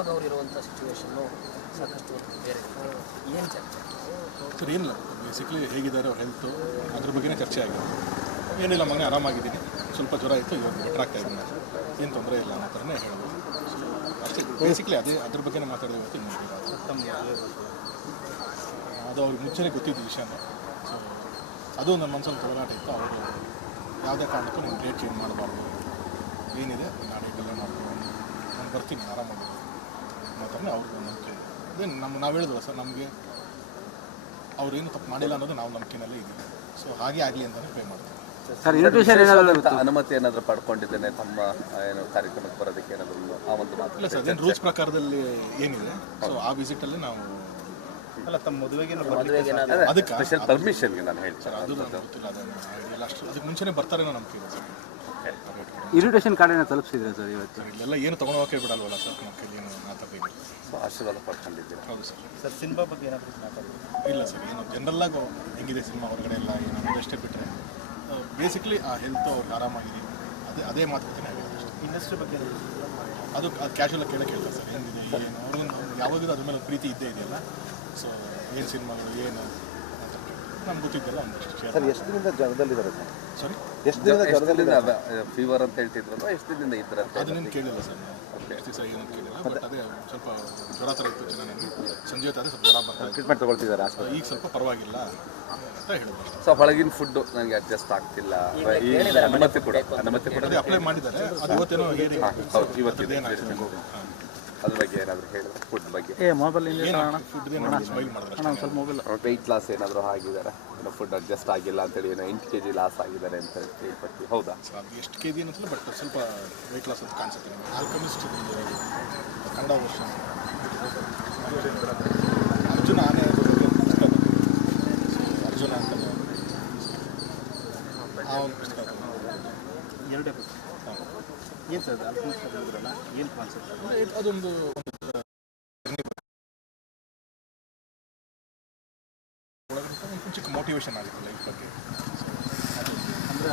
ಇವಾಗ ಅವ್ರು ಇರುವಂಥ ಸಿಚುವೇಶನ್ನು ಸಾಕಷ್ಟು ಬೇರೆ ಏನು ಚರ್ಚೆ ಸರ್ ಏನಿಲ್ಲ ಬೇಸಿಕ್ಲಿ ಹೇಗಿದ್ದಾರೆ ಅವ್ರ ಹೆಲ್ತು ಅದ್ರ ಬಗ್ಗೆನೇ ಚರ್ಚೆ ಆಗಿದೆ. ಏನಿಲ್ಲ ಮಗನೇ ಆರಾಮಾಗಿದ್ದೀನಿ, ಸ್ವಲ್ಪ ಜ್ವರ ಇತ್ತು, ಇವಾಗ ಬೆಟರ್ ಆಗ್ತಾ ಇದ್ದೀನಿ, ಏನು ತೊಂದರೆ ಇಲ್ಲ ಅನ್ನೋ ಥರನೇ ಹೇಳ್ಬೋದು. ಅಷ್ಟೇ ಬೇಸಿಕ್ಲಿ ಅದ್ರ ಬಗ್ಗೆನೇ ಮಾತಾಡೋದು ಇವತ್ತು ಅದು ಅವ್ರಿಗೆ ಮುಂಚೆನೇ ಗೊತ್ತಿದ್ದ ವಿಷಯನೇ. ಸೊ ಅದು ನನ್ನ ಮನಸ್ಸಲ್ಲಿ ತೊಳಗಾಟ ಇತ್ತು. ಅವರು ಯಾವುದೇ ಕಾರಣಕ್ಕೂ ನಾನು ಡೇಟ್ ಚೇಂಜ್ ಮಾಡಬಾರ್ದು, ಏನಿದೆ ನಾನು ಡೇಟಲ್ಲೇ ಮಾಡ್ಕೊಂಡು ನಾನು ಬರ್ತೀನಿ ಆರಾಮಾಗಿ ಅನ್ನೋ ಥರನೇ ಅವ್ರಿಗೆ ನಂಬಿಕೆ. ಅದೇ ನಾವು ಹೇಳಿದ್ವಲ್ಲ ಸರ್, ನಮಗೆ ಅವ್ರೇನು ತಪ್ಪು ಮಾಡಿಲ್ಲ ಅನ್ನೋದು ನಾವು ನಂಬಿಕೆನಲ್ಲೇ ಇದ್ದೀವಿ. ಸೊ ಹಾಗೆ ಆಗಲಿ ಅಂತಲೇ ಪೇ ಮಾಡ್ತೀವಿ. ಅನುಮತಿ ಏನಾದರೂ ಪಡ್ಕೊಂಡಿದ್ದೇನೆ ತಮ್ಮ ಏನು ಕಾರ್ಯಕ್ರಮಕ್ಕೆ ಬರೋದಕ್ಕೆ ಏನಾದರೂ ಆ ಒಂದು ಮಾತು? ಇಲ್ಲ ಸರ್, ಅದೇನು ರೂಲ್ಸ್ ಪ್ರಕಾರದಲ್ಲಿ ಏನಿದೆ ಸೊ ಆ ವಿಸಿಟಲ್ಲಿ ನಾವು ಅಲ್ಲ ತಮ್ಮ ಮದುವೆಗೆ ಅದಕ್ಕೆ ಸ್ಪೆಷಲ್ ಪರ್ಮಿಷನ್ಗೆ ನಾನು ಹೇಳ್ತೀನಿ ಸರ್, ಅದು ನನಗೆ ಗೊತ್ತಿಲ್ಲ, ಅದನ್ನು ಐಡಿಯಲ್ಲ. ಅಷ್ಟು ಅದಕ್ಕೆ ಮುಂಚೆನೇ ಬರ್ತಾರೇನೋ ನಂಬಿಕೆ ಇದೆ ಸರ್. ಇನ್ವಿಟೇಷನ್ ಕಾರ್ಡನ್ನು ತಲುಪಿಸಿದ್ರೆ ಸರ್ ಇವತ್ತು? ಇಲ್ಲೆಲ್ಲ ಏನು ತೊಗೊಂಡೋಗಕ್ಕೆ ಬಿಡಲ್ವಲ್ಲ ಸರ್, ನಮ್ಮ ಕೈಲಿ ಏನು ಮಾತಾಡಬೇಕು. ಆಶೀರ್ವಾದ ಪಡ್ಕೊಂಡಿದ್ದೀರಾ? ಹೌದು ಸರ್. ಸರ್ ಸಿನಿಮಾ ಬಗ್ಗೆ ಏನಾದರೂ ಮಾತಾಡೋದು? ಇಲ್ಲ ಸರ್, ಏನು ಜನರಲ್ಲಾಗಿ ಹೆಂಗಿದೆ ಸಿನಿಮಾ ಹೊರಗಡೆ ಎಲ್ಲ ಏನು ಅಷ್ಟೇ ಬಿಟ್ಟರೆ ಬೇಸಿಕ್ಲಿ ಆ ಹೆಲ್ತ್ ಅವ್ರಿಗೆ ಆರಾಮಾಗಿದೆ, ಅದೇ ಮಾತುಕತೆ ಆಗಿದೆ ಅಷ್ಟೇ. ಇಂಡಸ್ಟ್ರಿ ಬಗ್ಗೆ ಅದು ಕ್ಯಾಶುವಲ್ ಕೇಳ್ತಾರೆ ಸರ್, ಏನಿದೆ ಏನು ಅವ್ರಿಗೊಂದು ಯಾವಾಗಲೂ ಅದ್ರ ಮೇಲೆ ಪ್ರೀತಿ ಇದ್ದೇ ಇದೆಯಲ್ಲ. ಸೊ ಏನು ಸಿನಿಮಾಗಳು ಏನು ನಮ್ಗೆ ಗೊತ್ತಿದ್ದಲ್ಲ ಒಂದಷ್ಟು ಶೇರ್. ಸರ್ ಎಷ್ಟು ದಿನದಿಂದ ಜ್ವರದಲ್ಲಿದ್ದಾರೆ ಸರ್? ಸಾರಿ, ಎಷ್ಟು ದಿನದ ಜ್ವರದಲ್ಲಿದ್ದಾರೆ? ಫೀವರ್ ಅಂತ ಹೇಳ್ತಿದ್ರಲ್ಲ, ಎಷ್ಟು ದಿನದಿಂದ ಇದ್ರಂತೆ? ಅದನ್ನೇನು ಕೇಳಿಲ್ಲ ಸರ್ ನಾವು, ಎಷ್ಟು ದಿವಸ ಏನು ಕೇಳಿಲ್ಲ. ಬಟ್ ಅದೇ ಸ್ವಲ್ಪ ಜ್ವರ ಥರ ಇತ್ತು ಚೆನ್ನಾಗಿ, ಸಂಜೆ ಹೊತ್ತಾದ್ರೆ ಸ್ವಲ್ಪ ಜ್ವರ ಬರ್ತಾ ಇತ್ತು. ಟ್ರೀಟ್ಮೆಂಟ್ ತೊಗೊಳ್ತಿದ್ದಾರೆ ಈಗ ಸ್ವಲ್ಪ ಪರವಾಗಿಲ್ಲ ಅಂತ ಹೇಳಿದ್ರು. ಸೊ ಹೊಳಗಿನ ಫುಡ್ಡು ನನಗೆ ಅಡ್ಜಸ್ಟ್ ಆಗ್ತಿಲ್ಲ, ಈ ಅನುಮತಿ ಕೂಡ ಅದೇ ಅಪ್ಲೈ ಮಾಡಿದ್ದಾರೆ. ಅದು ಇವತ್ತೇನೋ ಹೇಳಿ ಹೌದು, ಇವತ್ತಿನ ಏನಾಗ್ತದೆ ಅದ್ರ ಬಗ್ಗೆ ಏನಾದರೂ ಹೇಳಿದ್ರೆ ಫುಡ್ ಬಗ್ಗೆ ಸ್ಮೈಲ್ ಮಾಡಿದ್ರೆ ಸ್ವಲ್ಪ ಮೊಬೈಲ್ ವೆಯ್ಟ್ ಲಾಸ್ ಏನಾದರೂ ಆಗಿದ್ದಾರೆ, ಏನೋ ಫುಡ್ ಅಡ್ಜಸ್ಟ್ ಆಗಿಲ್ಲ ಅಂತೇಳಿ ಏನೋ 8 kg ಲಾಸ್ ಆಗಿದ್ದಾರೆ ಅಂತ ಕೇಳ್ಪಟ್ಟು, ಹೌದಾ? ಅದು ಎಷ್ಟು ಕೆ ಜಿ ಅನ್ನಿಸಲ್ಲ, ಬಟ್ ಸ್ವಲ್ಪ ವೆಯ್ಟ್ ಲಾಸ್ ಅಂತ ಕಾಣಿಸುತ್ತೆ. ಆಲ್ಕಮಿಸ್ಟ್ ಕನ್ನಡ ವರ್ಷ ಅರ್ಜುನ ಆನೆ ಪುಸ್ತಕ, ಅರ್ಜುನ ಅಂತ ಆ ಒಂದು ಪುಸ್ತಕ. ಎರಡೇ ಪುಸ್ತಕ. ಏನು ಸರ್ ಅಲ್ಪಂದ್ರಲ್ಲ, ಏನು ಕಾನ್ಸೆಪ್ಟ್? ಅದೊಂದು ಚಿಕ್ಕ ಮೋಟಿವೇಶನ್ ಆಗುತ್ತೆ ಲೈಫ್ ಬಗ್ಗೆ. ಅಂದರೆ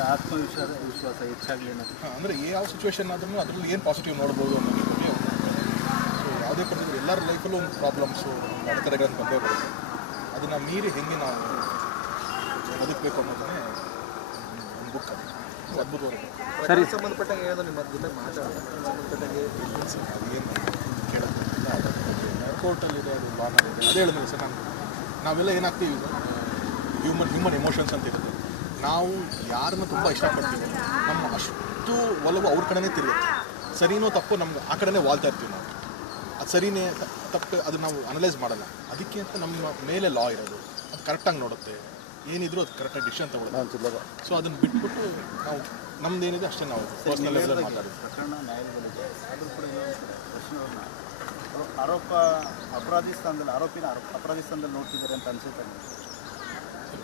ವಿಶ್ವಾಸ ಹೆಚ್ಚಾಗಲಿ ಅನ್ನೋದು. ಅಂದರೆ ಯಾವ ಸಿಚುವೇಶನ್ ಆದ್ರೂ ಅದರಲ್ಲಿ ಏನು ಪಾಸಿಟಿವ್ ನೋಡ್ಬೋದು ಅನ್ನೋದ್ರ ಬಗ್ಗೆ. ಸೊ ಯಾವುದೇ ಪರಿಸ್ಥಿತಿ ಎಲ್ಲರ ಲೈಫಲ್ಲೂ ಒಂದು ಪ್ರಾಬ್ಲಮ್ಸು, ಅಡೆತಡೆಗಳನ್ನು ಬಂದೇ ಬರುತ್ತೆ. ಅದನ್ನು ಮೀರಿ ಹೆಂಗೆ ನಾವು ಬದುಕಬೇಕು ಅನ್ನೋದನ್ನೇ ಒಂದು ಬುಕ್. ಅದು ಅದ್ಭುತವಾಗಿದೆ. ಸರಿ, ಸಂಬಂಧಪಟ್ಟಂಗೆ ಏನೋ ನಿಮ್ಮ ಜೊತೆ ಮಾತಾಡೋದು ಸಂಬಂಧಪಟ್ಟಂಗೆ ಸರ್, ಅದೇನು ಕೇಳೋದಿಲ್ಲ. ಕೋರ್ಟಲ್ಲಿದೆ, ಅದು ಲಾನಲ್ಲಿದೆ. ಅದೇ ಹೇಳಿದ್ಮೇಲೆ ಸರ್, ನಾವೆಲ್ಲ ಏನಾಗ್ತೀವಿ, ಹ್ಯೂಮನ್ ಎಮೋಷನ್ಸ್ ಅಂತ ಇರುತ್ತೆ. ನಾವು ಯಾರನ್ನ ತುಂಬ ಇಷ್ಟಪಡ್ತೀವಿ, ನಮ್ಮ ಅಷ್ಟು ಒಲವು ಅವ್ರ ಕಡೆನೇ ತಿರುಗುತ್ತೆ. ಸರಿನೋ ತಪ್ಪು ನಮ್ಗೆ ಆ ಕಡೆನೇ ವಾಲ್ತಾ ಇರ್ತೀವಿ ನಾವು. ಅದು ಸರಿನೇ ತಪ್ಪು ಅದು ನಾವು ಅನಲೈಸ್ ಮಾಡಲ್ಲ. ಅದಕ್ಕೆ ಅಂತ ನಮ್ಮ ಮೇಲೆ ಲಾ ಇರೋದು, ಅದು ಕರೆಕ್ಟಾಗಿ ನೋಡುತ್ತೆ. ಏನಿದ್ರು ಅದು ಕರೆಕ್ಟಾಗಿ ಡಿಸಿಷನ್ ತಗೊಳ್ಳೋದು. ಸೊ ಅದನ್ನು ಬಿಟ್ಬಿಟ್ಟು ನಾವು ನಮ್ದೇನಿದೆ ಅಷ್ಟೇ ನಾವು ಪರ್ಸ್ನಲ್ ಲೆವೆಲಲ್ಲಿ ಮಾತಾಡೋದು. ಪ್ರಕರಣ ನ್ಯಾಯಾಲಯದಲ್ಲಿದೆ, ಆದರೂ ಕೂಡ ಪ್ರಶ್ನೆಯವ್ರನ್ನ ಅಪರಾಧಿ ಸ್ಥಾನದಲ್ಲಿ ನೋಡ್ತಿದ್ದಾರೆ ಅಂತ ಅನಿಸುತ್ತೆ.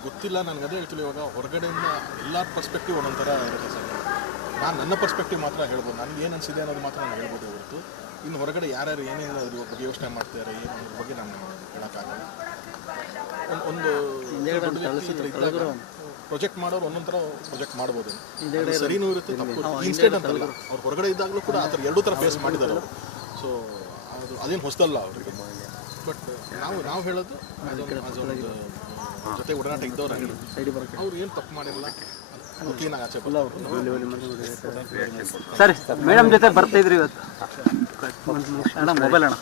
ಗೊತ್ತಿಲ್ಲ, ನನಗೆ ಅದೇ ಹೇಳ್ತಿಲ್ಲ. ಇವಾಗ ಹೊರಗಡೆಯಿಂದ ಎಲ್ಲ ಪರ್ಸ್ಪೆಕ್ಟಿವ್ ಒಂದೊಂಥರ ಇರುತ್ತೆ ಸರ್. ನಾನು ನನ್ನ ಪರ್ಸ್ಪೆಕ್ಟಿವ್ ಮಾತ್ರ ಹೇಳ್ಬೋದು, ನನಗೆ ಏನು ಅನಿಸಿದೆ ಅನ್ನೋದು ಮಾತ್ರ ನಾನು ಹೇಳ್ಬೋದು ಹೊರತು ಇನ್ನು ಹೊರಗಡೆ ಯಾರ್ಯಾರು ಏನೇನು ಅದ್ರ ಬಗ್ಗೆ ಯೋಚನೆ ಮಾಡ್ತಿದ್ದಾರೆ ಏನು ಅನ್ನೋದ್ರ ಬಗ್ಗೆ ನಾನು ಹೇಳೋಕ್ಕಾಗಲ್ಲ. ಒಂದು ಪ್ರೊಜೆಕ್ಟ್ ಮಾಡೋರು ಒಂದೊಂದು ಥರ ಪ್ರೊಜೆಕ್ಟ್ ಮಾಡ್ಬೋದು, ಸರಿನೂ ಇರುತ್ತೆ ತಪ್ಪು. ಇನ್ಸ್ಟೆಂಟ್ ಅಂತಲ್ಲ, ಅವ್ರು ಹೊರಗಡೆ ಇದ್ದಾಗಲೂ ಕೂಡ ಆ ಥರ ಎರಡೂ ಥರ ಫೇಸ್ ಮಾಡಿದ್ದಾರೆ ಅವರು. ಸೊ ಅದೇನು ಹೊಸದಲ್ಲ ಅವರಿಗೆ. ಬಟ್ ನಾವು ಹೇಳೋದು ಜೊತೆ ಒಡನಾಟ ಇದ್ದವ್ರು ಹೇಳೋದು, ಅವ್ರು ಏನು ತಪ್ಪು ಮಾಡಿರಲ್ಲ, ಕ್ಲೀನಾಗಿ ಆಚೆ ಬರಲ್ಲ ಅವರು. ಸರಿ, ಮೇಡಮ್ ಜೊತೆ ಬರ್ತಾ ಇದ್ರಿ ಇವತ್ತು? ಅಣ್ಣ ಮೊಬೈಲ್ ಅಣ್ಣ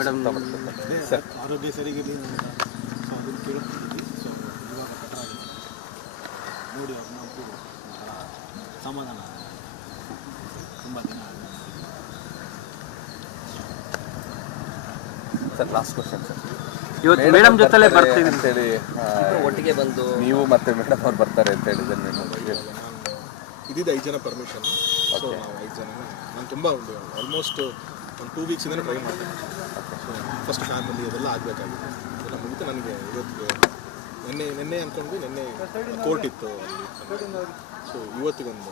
ಮೇಡಮ್ ಆರೋಗ್ಯ ಸರಿಗಿರಲಿ, ಸೊ ಅದನ್ನು ಕೇಳ್ತಿದ್ದೀವಿ. ಸೊ ಇವಾಗ ಬೆಟರ್ ಆಗಿದೆ ನೋಡಿ, ಅವ್ರನ್ನೂ ಸಮಾಧಾನ ತುಂಬ ದಿನ ಆಗಿದೆ. ಸರ್ ಲಾಸ್ಟ್ ಕ್ವಶನ್ ಸರ್, ಇವತ್ತು ಮೇಡಮ್ ಜೊತೆಲೇ ಬರ್ತೀವಿ ಅಂತೇಳಿ ಒಟ್ಟಿಗೆ ಬಂದು ನೀವು ಮತ್ತೆ ಮೇಡಮ್ ಅವ್ರು ಬರ್ತಾರೆ ಅಂತ ಹೇಳಿದ್ರೆ ಇದಿದ್ದು 5 ಜನ ಪರ್ಮಿಷನ್. ಸೊ ನಾವು 5 ಜನ, ನಾನು ತುಂಬ ಒಂದು ಆಲ್ಮೋಸ್ಟ್ ಒಂದು 2 ವೀಕ್ಸಿಂದ ಟ್ರೈ ಮಾಡ್ತೇನೆ. ಸೊ ಫಸ್ಟ್ ಫ್ಯಾಮಿಲಿ ಅದೆಲ್ಲ ಆಗಬೇಕಾಗಿದೆ, ಅದೆಲ್ಲ ಮುಗಿತು. ನನಗೆ ಇವತ್ತು ನಿನ್ನೆ ಅಂದ್ಕೊಂಡು ನಿನ್ನೆ ಕೋರ್ಟ್ ಇತ್ತು ಅಲ್ಲಿ. ಸೊ ಇವತ್ತಿಗೊಂದು